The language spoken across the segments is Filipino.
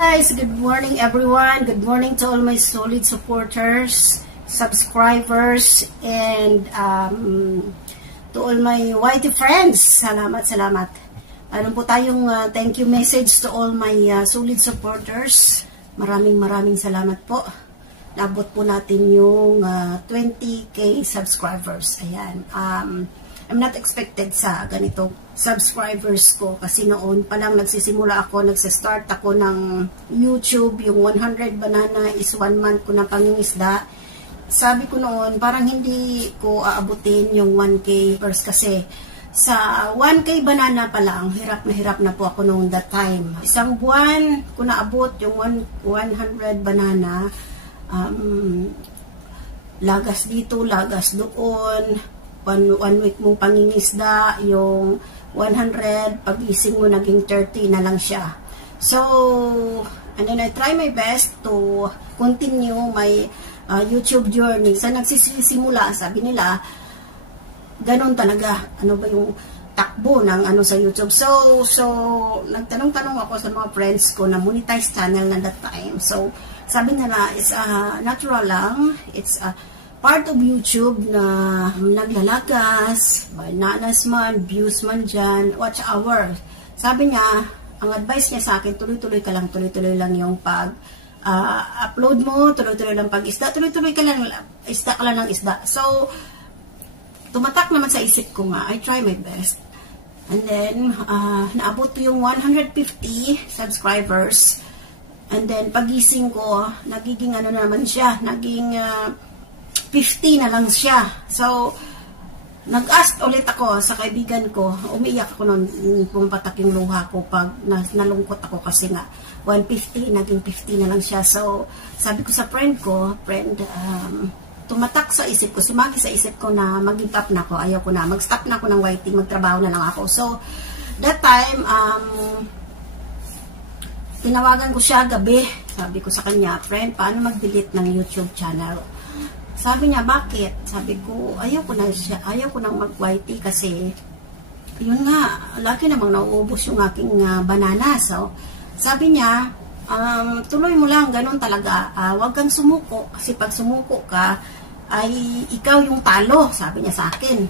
Guys, good morning everyone. Good morning to all my solid supporters, subscribers, and to all my YT friends. Salamat. Ano po tayong thank you message to all my solid supporters. Maraming salamat po. Naabot po natin yung 20k subscribers. Ayan. I'm not expected sa ganito subscribers ko kasi noon pa lang nagsisimula ako, nagsistart ako ng YouTube, yung 100 banana is 1 month ko na pangingisda. Sabi ko noon, parang hindi ko aabutin yung 1k first kasi sa 1k banana pa lang, hirap na po ako noon that time. Isang buwan ko naabot yung 100 banana, lagas dito, lagas doon, one week mong pangingisda, yung 100, pagising mo naging 30 na lang siya. So, and then I try my best to continue my YouTube journey. Sa nagsisimula, sabi nila, ganun talaga. Ano ba yung takbo ng ano sa YouTube? So nagtanong-tanong ako sa mga friends ko na monetize channel na that time. So, sabi nila, it's natural lang. It's part of YouTube na naglalagas, bananas man, views man dyan, watch hour. Sabi niya, ang advice niya sa akin, tuloy-tuloy lang yung pag-upload mo, tuloy-tuloy lang pag-isda, tuloy-tuloy ka lang, isda ka lang ng isda. So, tumatak naman sa isip ko nga, I try my best. And then, naabot ko yung 150 subscribers. And then, pagising ko, nagiging ano naman siya, naging 50 na lang siya. So, nag-ask ulit ako sa kaibigan ko. Umiiyak ako noon, pumapatak yung luha ko pag nalungkot ako kasi nga 150, naging 50 na lang siya. So, sabi ko sa friend ko, tumatak sa isip ko, sumagi sa isip ko na mag-give up na ako. Ayaw ko na, mag-stop na ako ng YT, magtrabaho na lang ako. So, that time, tinawagan ko siya gabi. Sabi ko sa kanya, friend, paano mag-delete ng YouTube channel? Sabi niya, bakit? Sabi ko, ayaw ko nang mag-YT kasi yun nga, lagi namang nauubos yung aking banana. So, sabi niya, tuloy mo lang, ganun talaga. Huwag kang sumuko kasi pag sumuko ka, ay ikaw yung talo, sabi niya sa akin.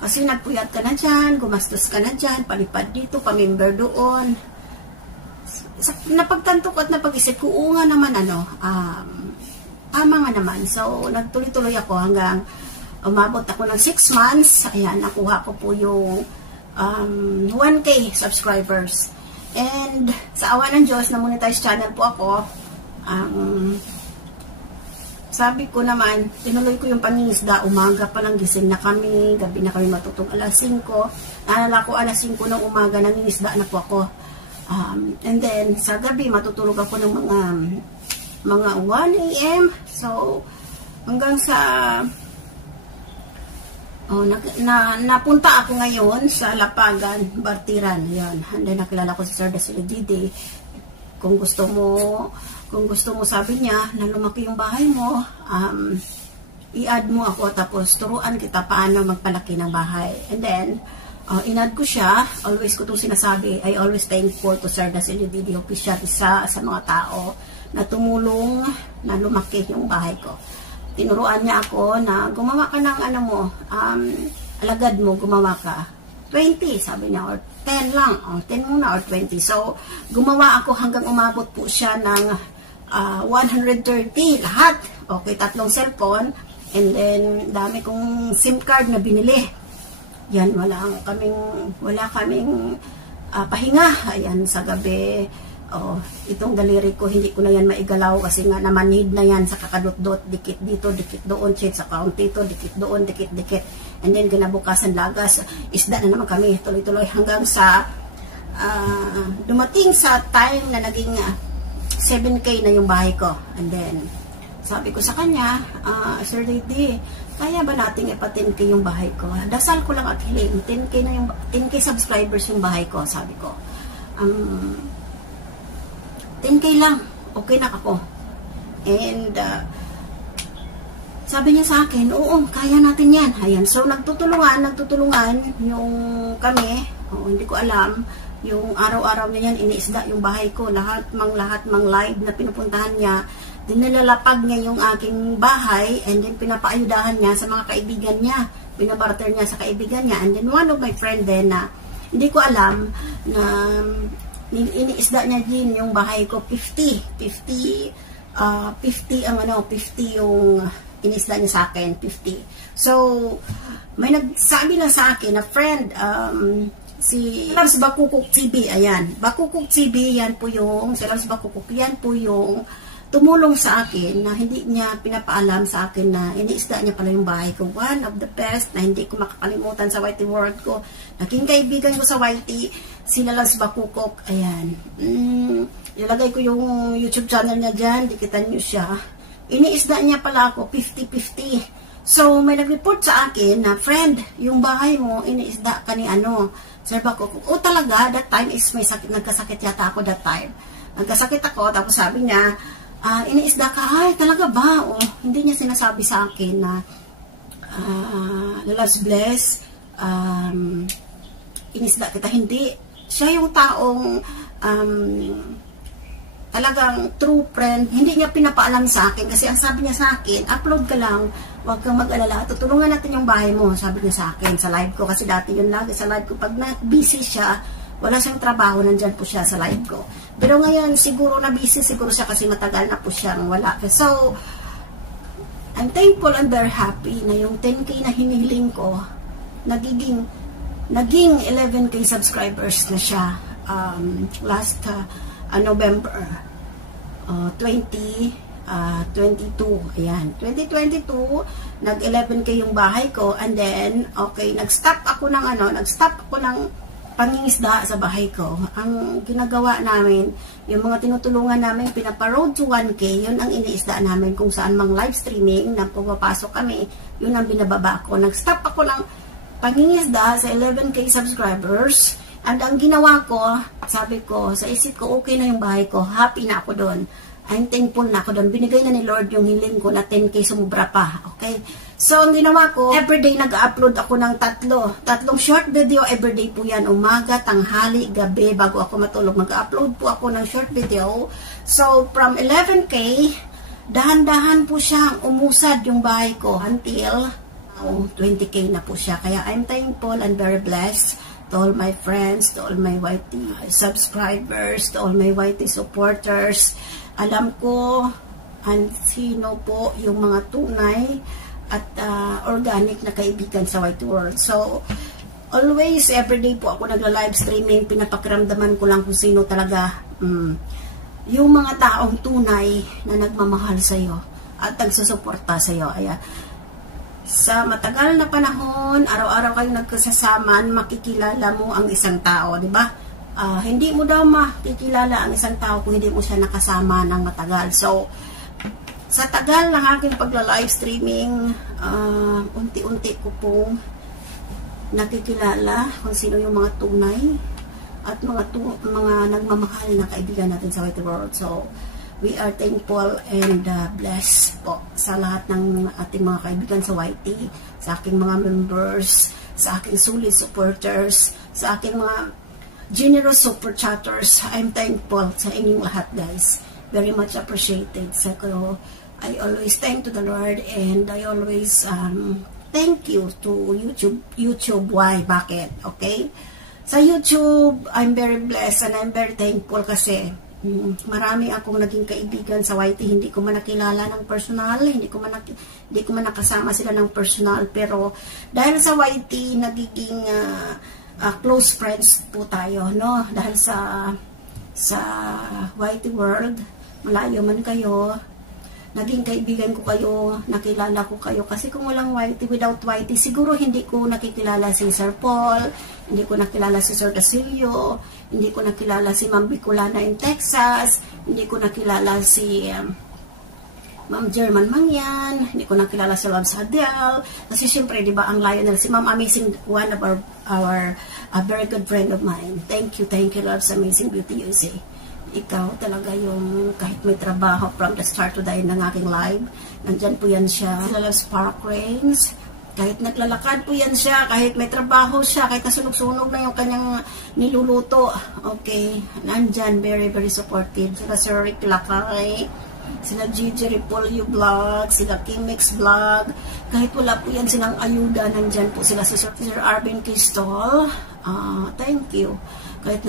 Kasi nagpuyat ka na dyan, gumastos ka na dyan, palipad dito, pamember doon. Napagtanto ko at napag-isip ko, nga naman tama nga naman. So, nagtuloy-tuloy ako hanggang umabot ako ng 6 months. Ayan, nakuha ko po yung 1k subscribers. And sa awa ng Diyos, na monetize channel po ako. Sabi ko naman, tinuloy ko yung pangingisda. Umaga pa lang gising na kami. Gabi na kami matutong alas 5. Naalala ko alas 5 ng umaga, nangingisda na po ako. And then, sa gabi, matutulog ako ng mga 1 AM. So, hanggang sa napunta ako ngayon sa Lapagan, Bartiran. Yan. And then, nakilala ko si Sir Dasilididi. Kung gusto mo, sabi niya, na lumaki yung bahay mo, i-add mo ako, tapos turuan kita paano magpalaki ng bahay. And then, in-add ko siya. Always ko itong sinasabi, I always thankful to Sir Dasilididi Official, isa sa mga tao na tumulong na lumaki yung bahay ko. Tinuruan niya ako na gumawa ka ng alagad mo, gumawa ka 20, sabi niya, or 10 lang, 10 muna or 20. So, gumawa ako hanggang umabot po siya ng 130 lahat. Okay, 3 cellphone, and then dami kong SIM card na binili. Yan, wala kaming pahinga. Ayan, sa gabi, itong daliri ko, hindi ko na yan maigalaw kasi nga namanhid na yan sa kakadot-dot, dikit dito, dikit doon, check sa account dito, dikit doon, dikit. And then, ginabukasan lagas, isda na naman kami, tuloy-tuloy hanggang sa dumating sa time na naging 7k na yung bahay ko. And then, sabi ko sa kanya, Sir Lady, kaya ba nating ipa-10k yung bahay ko? Dasal ko lang at hiling, 10k subscribers yung bahay ko, sabi ko. 10k lang, okay na ako. And sabi niya sa akin, oo, kaya natin yan. Ayan, so nagtutulungan yung kami, hindi ko alam, Yung araw-araw niya yan, iniisda yung bahay ko. Lahat mang live na pinupuntahan niya, dinilalapag niya yung aking bahay, and then pinapaayudahan niya sa mga kaibigan niya. Binabarter niya sa kaibigan niya. And then one of my friend din na hindi ko alam na iniisda niya din yung bahay ko. 50 yung inisda niya sa akin, 50. So, may nagsabi lang sa akin na friend, si Loves Bakukok TV, ayan. Bakukok TV, yan po yung, si Loves Bakukok, yan po yung tumulong sa akin na hindi niya pinapaalam sa akin na iniisda niya pala yung bahay ko. One of the best na hindi ko makakalimutan sa YT world ko. Naging kaibigan ko sa YT, si Loves Bakukok, ayan. Ilagay ko yung YouTube channel niya dyan, dikitan niyo siya. Iniisda niya pala ako, 50-50. So, may nag-report sa akin na, friend, yung bahay mo, iniisda ka ni ano, Sir Bakukok. O talaga, that time is may sakit, nagkasakit yata ako that time. Nagkasakit ako, tapos sabi niya, iniisda ka, ay talaga ba? O, hindi niya sinasabi sa akin na, Loves Bless, inisda kita. Hindi. Siya yung taong, talagang true friend, hindi niya pinapaalam sa akin kasi ang sabi niya sa akin, upload ka lang, huwag kang mag-alala, tutulungan natin yung bahay mo, sabi niya sa akin sa live ko, kasi dati yun lagi sa live ko, pag na-busy siya, wala siyang trabaho, nandyan po siya sa live ko. Pero ngayon, siguro na busy, siguro siya kasi matagal na po siyang wala. So, I'm thankful and very happy na yung 10K na hinihiling ko, naging 11K subscribers na siya last November 2022. Ayan. 2022, nag-11K yung bahay ko, and then, okay, nag-stop ako ng pangingisda sa bahay ko. Ang ginagawa namin, yung mga tinutulungan namin, pinapa-road to 1K, yun ang iniisda namin kung saan mang live streaming na pumapasok kami, yun ang binababa ko. Nag-stop ako ng pangingisda sa 11K subscribers. And ang ginawa ko, sabi ko, sa isip ko, okay na yung bahay ko. Happy na ako doon. I'm thankful na ako doon. Binigay na ni Lord yung hiling ko na 10K sumubra pa. Okay? So, ang ginawa ko, everyday nag-upload ako ng tatlong short video. Everyday po yan. Umaga, tanghali, gabi, bago ako matulog. Mag-upload po ako ng short video. So, from 11K, dahan-dahan po siyang umusad yung bahay ko until 20K na po siya. Kaya I'm thankful and very blessed to all my friends, to all my YT subscribers, to all my YT supporters. Alam ko sino po yung mga tunay at organic na kaibigan sa YT World. So, always, everyday po ako nagla-live streaming, pinapakiramdaman ko lang kung sino talaga yung mga taong tunay na nagmamahal sa iyo at nagsusuporta sa iyo. Ayan. Sa matagal na panahon, araw-araw kayong nagkasasaman, makikilala mo ang isang tao, di ba? Hindi mo daw makikilala ang isang tao kung hindi mo siya nakasama ng matagal. So, sa tagal ng aking pagla-live streaming, unti-unti ko pong nakikilala kung sino yung mga tunay at mga nagmamahal na kaibigan natin sa YT World. So, we are thankful and blessed po sa lahat ng ating mga kaibigan sa YT, sa aking mga members, sa aking solid supporters, sa aking mga generous super chatters. I'm thankful sa inyong lahat, guys. Very much appreciated. So, I always thank to the Lord, and I always thank you to YouTube. Why? Bakit? Okay? Sa YouTube, I'm very blessed and I'm very thankful kasi marami akong naging kaibigan sa YT. Hindi ko man nakilala ng personal, hindi ko man nakasama sila ng personal, pero dahil sa YT nagiging close friends po tayo, no? Dahil sa YT World, malayo man kayo, naging kaibigan ko kayo, nakilala ko kayo. Kasi kung walang YT, without YT, siguro hindi ko nakikilala si Sir Paul, hindi ko nakilala si Sir Dasilio, hindi ko nakilala si Ma'am Bicolana in Texas, hindi ko nakilala si Ma'am German Mangyan, hindi ko nakilala si Loves Adele. Kasi syempre, di ba, ang Lionel, si Ma'am Amazing, one of our a very good friend of mine. Thank you, Loves Amazing Beauty USA. Ikaw talaga yung kahit may trabaho from the start to the end ng aking live, nandyan po yan siya. Sila Loves Park Rains, Kahit naglalakad po yan siya, kahit may trabaho siya, kahit nasunog-sunog na yung kanyang niluluto. Okay, nandyan, very, very supportive. Sila Sir Rick Lakay, sila Gigi Repolyo Vlog, sila King Mix Vlog. Kahit wala po yan silang ayuda, nandyan po sila si Sir Arvin Cristol. Thank you. Kahit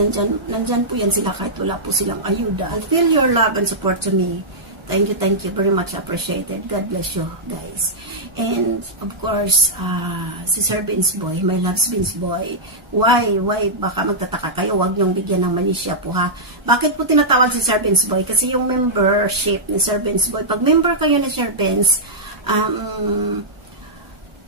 nandyan po yan sila, kahit wala po silang ayuda. I feel your love and support to me. Thank you very much appreciated. God bless you guys. And of course, si Sir Vince Boy, my loves Vince Boy. Why? Baka magtataka kayo, wag niyong bigyan ng mali siya po ha. Bakit po tinatawag si Sir Vince Boy? Kasi yung membership ni Sir Vince Boy, pag member kayo ni Sir Vince,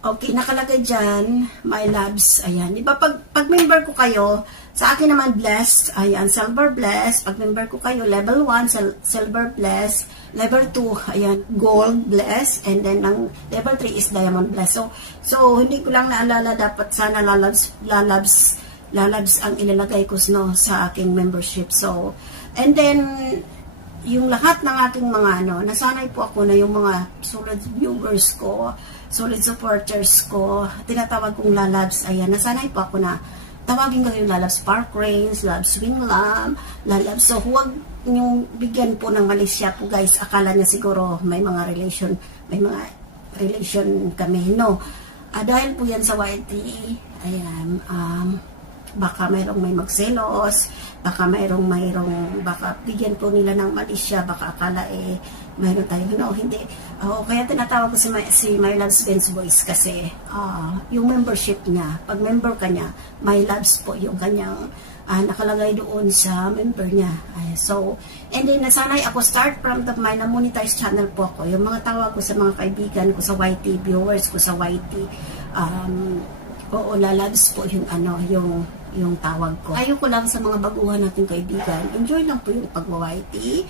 okay, nakalagay dyan, my loves, ayan. Diba, pag member ko kayo, sa akin naman blessed, ayan, silver blessed. Pag member ko kayo, level 1, silver blessed. Level 2, ayan, gold blessed. And then, ang level 3 is diamond blessed. So hindi ko lang naalala, dapat sana lalabs ang ilalagay ko no, sa aking membership. So, and then, yung lahat ng aking mga, nasanay po ako na yung mga solid viewers ko, solid supporters ko, tinatawag kong lalabs, ayan, nasanay po ako na tawagin ko yung lalabs Park Rains, lalabs Swing Lam, lalabs. So, huwag niyong bigyan po ng mali siya po guys. Akala niya siguro may mga relation kami, no. Dahil po yan sa YT, ayan, baka mayroong may magselos, baka baka bigyan po nila ng mali siya, baka akala mayroon tayo, no, hindi. Kaya tinatawag ko si My Loves Vince Boys kasi yung membership niya, pag member ka niya, My Loves po yung kanyang nakalagay doon sa member niya. So, and then nasanay ako, start from my monetized channel po ako, yung mga tawag ko sa mga kaibigan ko sa YT, viewers ko sa YT, lalabs po yung yung tawag ko. Ayoko lang sa mga baguhan nating kaibigan. Enjoy lang po yung pag-YT.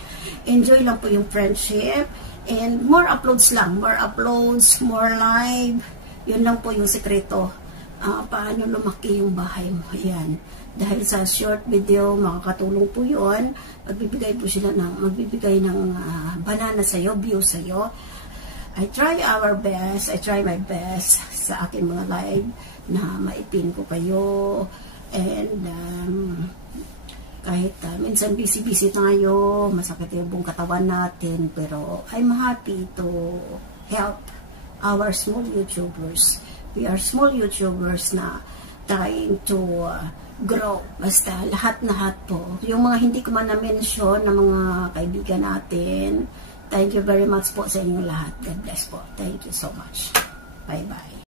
Enjoy lang po yung friendship. And more uploads lang. More uploads, more live. Yun lang po yung sekreto. Paano lumaki yung bahay mo. Ayan. Dahil sa short video, makakatulong po yun. Magbibigay ng banana sa'yo, view sa'yo. I try my best sa aking mga live na maipin ko kayo. And kahit minsan busy tayo, masakit yung buong katawan natin, pero I'm happy to help our small YouTubers. We are small YouTubers na trying to grow. Basta lahat po. Yung mga hindi ko man na-mention na mga kaibigan natin, thank you very much po sa inyong lahat. God bless po. Thank you so much. Bye-bye.